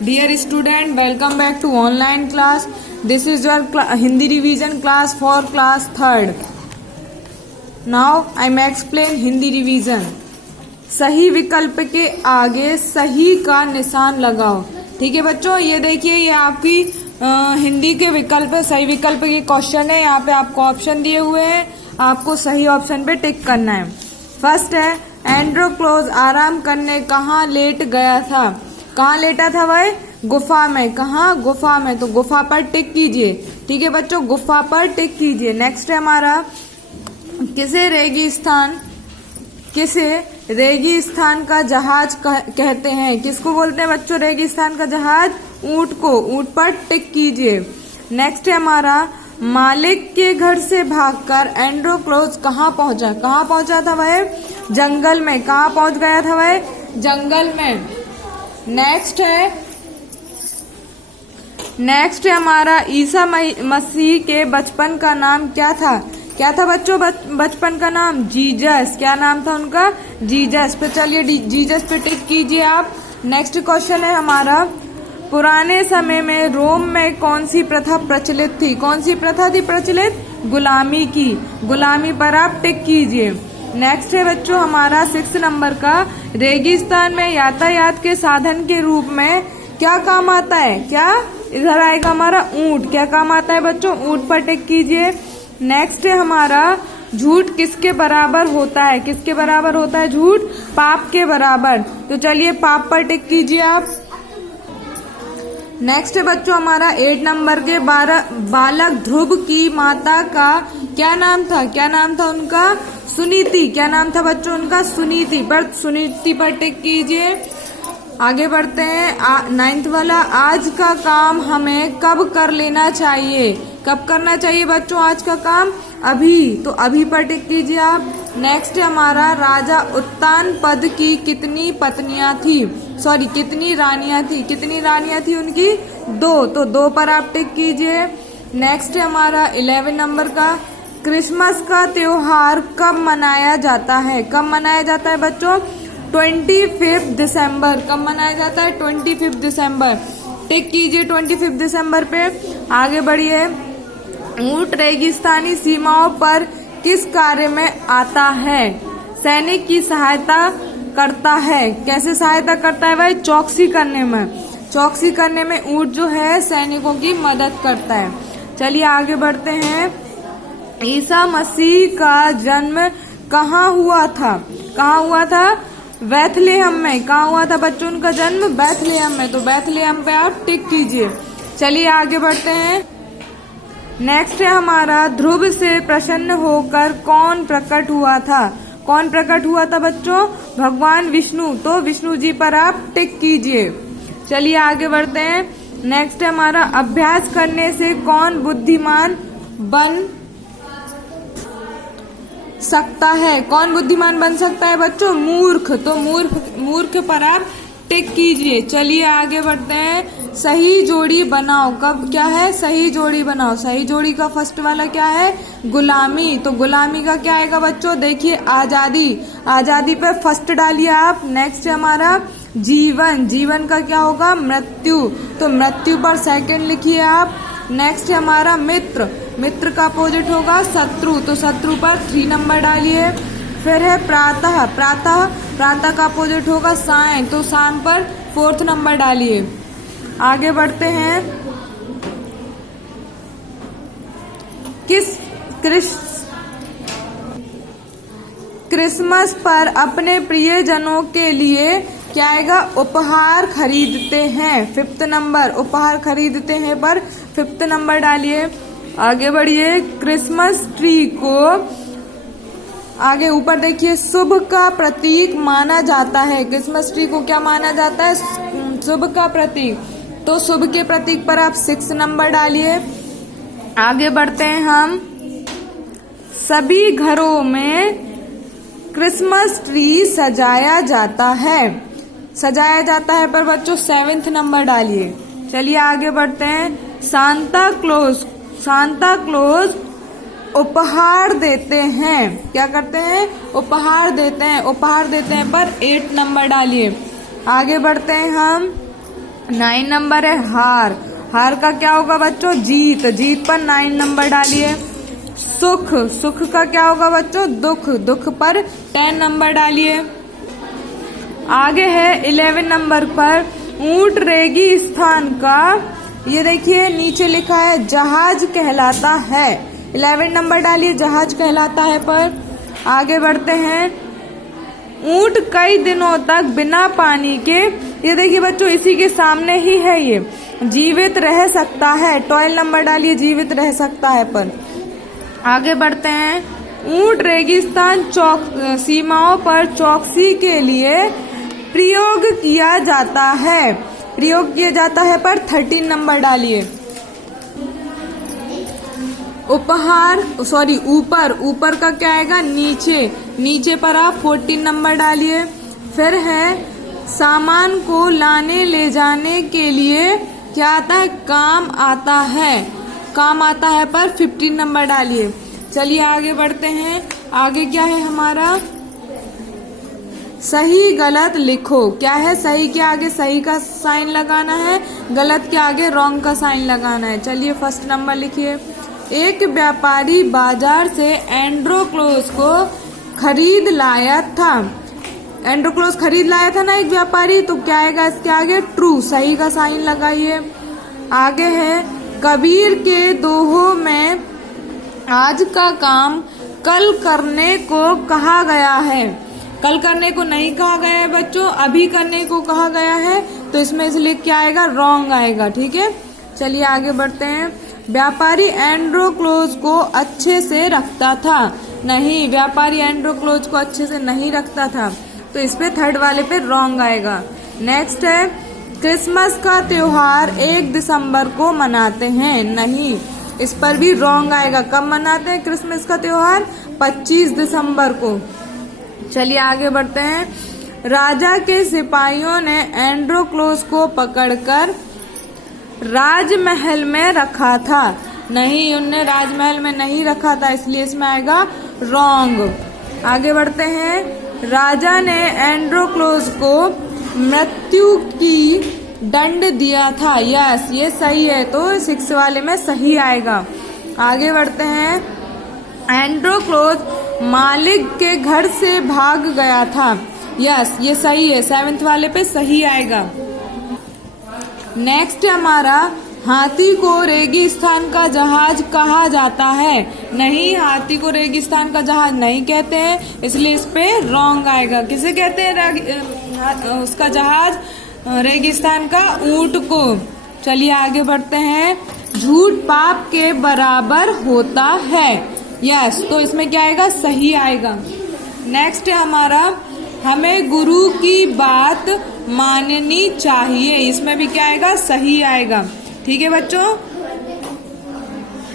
Dear student, welcome back to online class. This is your Hindi revision class for class 3rd. Now I may explain Hindi revision. सही विकल्प के आगे सही का निशान लगाओ. ठीक है बच्चों, ये देखिए, ये आपकी हिंदी के विकल्प है. सही विकल्प के क्वेश्चन है. यहाँ पे आपको ऑप्शन दिए हुए हैं, आपको सही ऑप्शन पे टिक करना है. फर्स्ट है, एंड्रोक्लोज आराम करने कहाँ लेट गया था. कहाँ लेटा था भाई? गुफा में. कहाँ? गुफा में. तो गुफा पर टिक कीजिए. ठीक है बच्चों, गुफा पर टिक कीजिए. नेक्स्ट है हमारा, किसे रेगिस्तान का जहाज कहते हैं. किसको बोलते हैं बच्चों रेगिस्तान का जहाज? ऊंट को. ऊंट पर टिक कीजिए. नेक्स्ट है हमारा, मालिक के घर से भागकर एंड्रोक्लोज कहाँ पहुंचा. कहाँ पहुंचा था वह? जंगल में. कहाँ पहुंच गया था वह? जंगल में. नेक्स्ट है हमारा, ईसा मसीह के बचपन का नाम क्या था. क्या था बच्चों बचपन का नाम? जीसस. क्या नाम था उनका? जीसस. पे चलिए जीसस पे टिक कीजिए आप. नेक्स्ट क्वेश्चन है हमारा, पुराने समय में रोम में कौन सी प्रथा प्रचलित थी. कौन सी प्रथा थी प्रचलित? गुलामी की. गुलामी पर आप टिक कीजिए. नेक्स्ट है बच्चों हमारा 6 नंबर का, रेगिस्तान में यातायात के साधन के रूप में क्या काम आता है. क्या? इधर आएगा हमारा ऊंट. क्या काम आता है बच्चों? ऊंट पर टिक कीजिए. नेक्स्ट है हमारा, झूठ किसके बराबर होता है. किसके बराबर होता है झूठ? पाप के बराबर. तो चलिए पाप पर टिक कीजिए आप. नेक्स्ट है बच्चों हमारा 8 नंबर के, बालक ध्रुव की माता का क्या नाम था. क्या नाम था उनका? सुनीति. क्या नाम था बच्चों उनका? सुनीति. पर सुनीति पर टिक कीजिए. आगे बढ़ते हैं 9th वाला, आज का काम हमें कब कर लेना चाहिए. कब करना चाहिए बच्चों आज का काम? अभी. तो अभी पर टिक कीजिए आप. नेक्स्ट है हमारा, राजा उत्तानपद की कितनी पत्नियां थी. सॉरी, कितनी रानियां थी. कितनी रानियां थी उनकी? 2. तो 2 पर आप टिक कीजिए. नेक्स्ट है हमारा 11 नंबर का, क्रिसमस का त्योहार कब मनाया जाता है. कब मनाया जाता है बच्चों? 25 दिसंबर. कब मनाया जाता है? 25 दिसंबर. टिक कीजिए 25 दिसंबर पे. आगे बढ़िए, ऊंट रेगिस्तानी सीमाओं पर किस कार्य में आता है. सैनिक की सहायता करता है. कैसे सहायता करता है भाई? चौकसी करने में. चौकसी करने में ऊंट जो है सैनिकों की मदद करता है. चलिए आगे बढ़ते हैं, ईसा मसीह का जन्म कहाँ हुआ था. कहाँ हुआ था? बैथलेहम में. कहाँ हुआ था बच्चों उनका जन्म? बैथलेहम में. तो बैथलेहम पे आप टिक कीजिए. चलिए आगे बढ़ते हैं. नेक्स्ट है हमारा, ध्रुव से प्रसन्न होकर कौन प्रकट हुआ था. कौन प्रकट हुआ था बच्चों? भगवान विष्णु. तो विष्णु जी पर आप टिक कीजिए. चलिए आगे बढ़ते हैं. नेक्स्ट है हमारा, अभ्यास करने से कौन बुद्धिमान बन सकता है. कौन बुद्धिमान बन सकता है बच्चों? मूर्ख. तो मूर्ख पर आप टिक कीजिए. चलिए आगे बढ़ते हैं, सही जोड़ी बनाओ. कब क्या है? सही जोड़ी बनाओ. सही जोड़ी का फर्स्ट वाला क्या है? गुलामी. तो गुलामी का क्या आएगा बच्चों? देखिए आजादी. आजादी पे फर्स्ट डालिए आप. नेक्स्ट है हमारा जीवन. जीवन का क्या होगा? मृत्यु. तो मृत्यु पर सेकंड लिखिए आप. नेक्स्ट है हमारा मित्र. मित्र का अपोजिट होगा शत्रु. तो शत्रु पर 3 नंबर डालिए. फिर है प्रातः. प्रातः का अपोजिट होगा सायं. तो सायं पर 4th नंबर डालिए. आगे बढ़ते हैं, क्रिसमस पर अपने प्रियजनों के लिए क्या आएगा? उपहार खरीदते हैं. 5th number. उपहार खरीदते हैं पर 5th नंबर डालिए. आगे बढ़िए, क्रिसमस ट्री को आगे ऊपर देखिए, शुभ का प्रतीक माना जाता है. क्रिसमस ट्री को क्या माना जाता है? शुभ का प्रतीक. तो शुभ के प्रतीक पर आप 6 नंबर डालिए. आगे बढ़ते हैं हम, सभी घरों में क्रिसमस ट्री सजाया जाता है. सजाया जाता है पर बच्चों 7th नंबर डालिए. चलिए आगे बढ़ते हैं, सांता क्लॉज उपहार देते हैं. क्या करते हैं? उपहार देते हैं. उपहार देते हैं पर 8 नंबर डालिए. आगे बढ़ते हैं हम, 9 नंबर है हार, हार का क्या होगा बच्चों? जीत, जीत पर 9 नंबर डालिए। सुख, सुख का क्या होगा बच्चों? दुख, दुख पर 10 नंबर डालिए। आगे है 11 नंबर पर ऊंट रेगिस्तान का, ये देखिए नीचे लिखा है जहाज कहलाता है। 11 नंबर डालिए, जहाज कहलाता है पर। आगे बढ़ते हैं, ऊंट कई दिनों तक बिना पानी के, ये देखिए बच्चों इसी के सामने ही है ये, जीवित रह सकता है। 12 नंबर डालिए, जीवित रह सकता है पर। आगे बढ़ते हैं, ऊंट रेगिस्तान सीमाओं पर चौकसी के लिए प्रयोग किया जाता है, प्रयोग किया जाता है पर 13 नंबर डालिए। उपहार सॉरी ऊपर, ऊपर का क्या आएगा? नीचे, नीचे पर आप 14 नंबर डालिए। फिर है सामान को लाने ले जाने के लिए क्या आता है? काम आता है, काम आता है पर 15 नंबर डालिए। चलिए आगे बढ़ते हैं, आगे क्या है हमारा? सही गलत लिखो। क्या है? सही के आगे सही का साइन लगाना है, गलत के आगे रॉन्ग का साइन लगाना है। चलिए फर्स्ट नंबर लिखिए। एक व्यापारी बाजार से एंड्रोक्लोज को खरीद लाया था, एंड्रोक्लोज खरीद लाया था ना एक व्यापारी, तो क्या आएगा इसके आगे? ट्रू, सही का साइन लगाइए। आगे है कबीर के दोहों में आज का काम कल करने को कहा गया है। कल करने को नहीं कहा गया है बच्चों, अभी करने को कहा गया है, तो इसमें इसलिए क्या आएगा? रॉन्ग आएगा। ठीक है, चलिए आगे बढ़ते हैं। व्यापारी एंड्रोक्लोज को अच्छे से रखता था, नहीं, व्यापारी एंड्रोक्लोज को अच्छे से नहीं रखता था, तो इस पे थर्ड वाले पे रॉन्ग आएगा। नेक्स्ट है क्रिसमस का त्योहार 1 दिसंबर को मनाते हैं, नहीं, इस पर भी रॉन्ग आएगा। कब मनाते हैं क्रिसमस का त्योहार? 25 दिसंबर को। चलिए आगे बढ़ते हैं। राजा के सिपाहियों ने एंड्रोक्लोज को पकड़कर राजमहल में रखा था, नहीं, उनने राजमहल में नहीं रखा था, इसलिए इसमें आएगा रॉन्ग। आगे बढ़ते हैं। राजा ने एंड्रोक्लोज को मृत्यु की दंड दिया था, यस, ये सही है, तो 6 वाले में सही आएगा। आगे बढ़ते हैं। एंड्रोक्लोज मालिक के घर से भाग गया था, यस, ये सही है, 7th वाले पे सही आएगा। नेक्स्ट हमारा हाथी को रेगिस्तान का जहाज कहा जाता है, नहीं, हाथी को रेगिस्तान का जहाज नहीं कहते हैं, इसलिए इस पे रॉन्ग आएगा। किसे कहते हैं उसका जहाज? रेगिस्तान का ऊंट को। चलिए आगे बढ़ते हैं। झूठ पाप के बराबर होता है, यस, तो इसमें क्या आएगा? सही आएगा। नेक्स्ट है हमारा हमें गुरु की बात माननी चाहिए, इसमें भी क्या आएगा? सही आएगा। ठीक है बच्चों।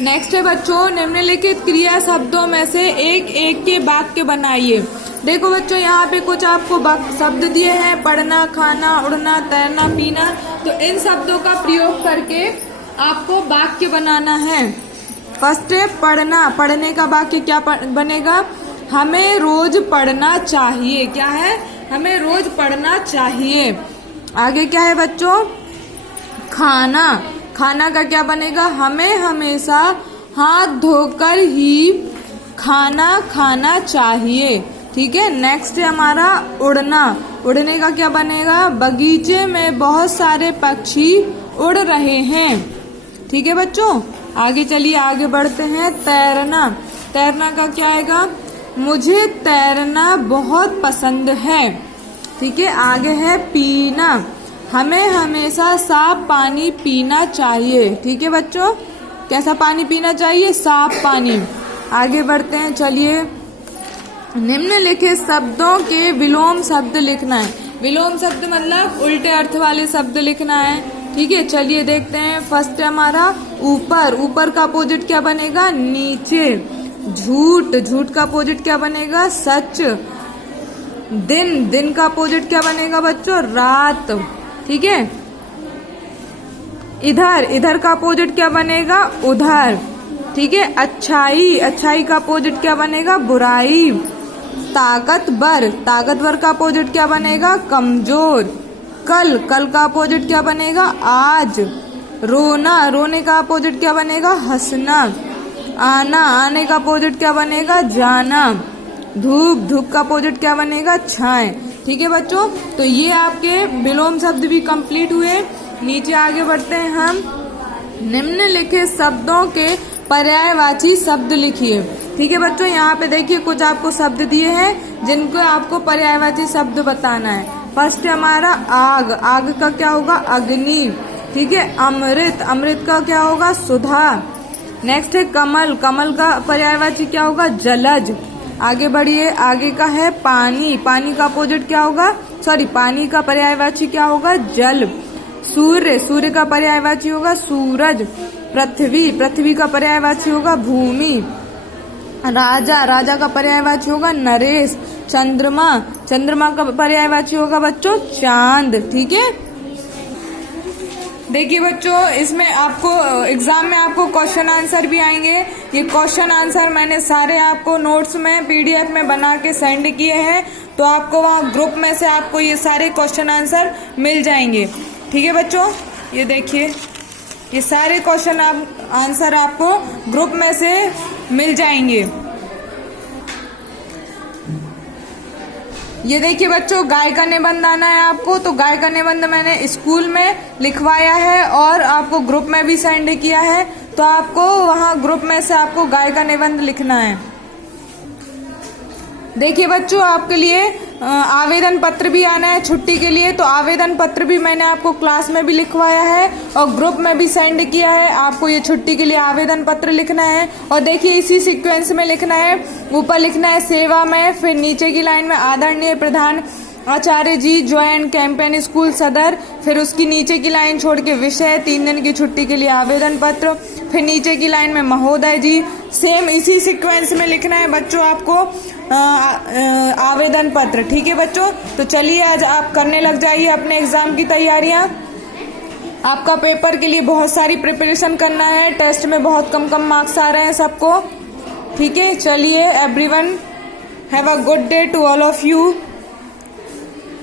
नेक्स्ट है बच्चों, निम्नलिखित क्रिया शब्दों में से एक एक के वाक्य बनाइए। देखो बच्चों यहाँ पे कुछ आपको शब्द दिए हैं, पढ़ना, खाना, उड़ना, तैरना, पीना, तो इन शब्दों का प्रयोग करके आपको वाक्य बनाना है। फर्स्ट है पढ़ना, पढ़ने का वाक्य क्या बनेगा? हमें रोज पढ़ना चाहिए, क्या है? हमें रोज पढ़ना चाहिए। आगे क्या है बच्चों? खाना, खाना का क्या बनेगा? हमें हमेशा हाथ धोकर ही खाना खाना चाहिए। ठीक है। नेक्स्ट है हमारा उड़ना, उड़ने का क्या बनेगा? बगीचे में बहुत सारे पक्षी उड़ रहे हैं। ठीक है बच्चों। आगे चलिए, आगे बढ़ते हैं। तैरना, तैरना का क्या आएगा? मुझे तैरना बहुत पसंद है। ठीक है। आगे है पीना, हमें हमेशा साफ पानी पीना चाहिए। ठीक है बच्चों, कैसा पानी पीना चाहिए? साफ पानी। आगे बढ़ते हैं, चलिए। निम्नलिखित शब्दों के विलोम शब्द लिखना है। विलोम शब्द मतलब उल्टे अर्थ वाले शब्द लिखना है। ठीक है, चलिए देखते हैं। फर्स्ट है हमारा ऊपर, ऊपर का अपोजिट क्या बनेगा? नीचे। झूठ, झूठ का अपोजिट क्या बनेगा? सच। दिन, दिन का अपोजिट क्या बनेगा बच्चों? रात। ठीक है। इधर, इधर का अपोजिट क्या बनेगा? उधर। ठीक है। अच्छाई, अच्छाई का अपोजिट क्या बनेगा? बुराई। ताकतवर, ताकतवर का अपोजिट क्या बनेगा? कमजोर। कल, कल का अपोजिट क्या बनेगा? आज। रोना, रोने का अपोजिट क्या बनेगा? हंसना। आना, आने का अपोजिट क्या बनेगा? जाना। धूप, धूप का अपोजिट क्या बनेगा? छाए। ठीक है बच्चों, तो ये आपके विलोम शब्द भी कंप्लीट हुए। नीचे आगे बढ़ते हैं हम। निम्नलिखित शब्दों के पर्यायवाची शब्द लिखिए। ठीक है बच्चों, यहाँ पे देखिए कुछ आपको शब्द दिए हैं जिनको आपको पर्यायवाची शब्द बताना है। फर्स्ट है हमारा आग, आग का क्या होगा? अग्नि। ठीक है, अमृत, अमृत का क्या होगा? सुधा। नेक्स्ट है कमल, कमल का पर्यायवाची क्या होगा? जलज। आगे बढ़िए, आगे का है पानी, पानी का अपोजिट क्या होगा? पानी का पर्यायवाची क्या होगा? जल। सूर्य, सूर्य का पर्यायवाची होगा सूरज। पृथ्वी, पृथ्वी का पर्यायवाची होगा भूमि। राजा, राजा का पर्यायवाची होगा नरेश। चंद्रमा, चंद्रमा का पर्यायवाची होगा बच्चों चांद। ठीक है, देखिए बच्चों, इसमें आपको एग्जाम में आपको क्वेश्चन आंसर भी आएंगे। ये क्वेश्चन आंसर मैंने सारे आपको नोट्स में पीडीएफ में बना के सेंड किए हैं, तो आपको वहाँ ग्रुप में से आपको ये सारे क्वेश्चन आंसर मिल जाएंगे। ठीक है बच्चों, ये देखिए, ये सारे क्वेश्चन आंसर आपको ग्रुप में से मिल जाएंगे। ये देखिए बच्चों, गाय का निबंध आना है आपको, तो गाय का निबंध मैंने स्कूल में लिखवाया है और आपको ग्रुप में भी सेंड किया है, तो आपको वहाँ ग्रुप में से आपको गाय का निबंध लिखना है। देखिए बच्चों, आपके लिए आवेदन पत्र भी आना है छुट्टी के लिए, तो आवेदन पत्र भी मैंने आपको क्लास में भी लिखवाया है और ग्रुप में भी सेंड किया है। आपको ये छुट्टी के लिए आवेदन पत्र लिखना है और देखिए इसी सीक्वेंस में लिखना है। ऊपर लिखना है सेवा में, फिर नीचे की लाइन में आदरणीय प्रधान आचार्य जी ज्वाइन कैंपेन स्कूल सदर, फिर उसकी नीचे की लाइन छोड़ के विषय 3 दिन की छुट्टी के लिए आवेदन पत्र, फिर नीचे की लाइन में महोदय जी। सेम इसी सीक्वेंस में लिखना है बच्चों आपको आवेदन पत्र। ठीक है बच्चों, तो चलिए आज आप करने लग जाइए अपने एग्जाम की तैयारियां। आपका पेपर के लिए बहुत सारी प्रिपरेशन करना है, टेस्ट में बहुत कम कम मार्क्स आ रहे हैं सबको। ठीक है, चलिए everyone, have a good day to all of you.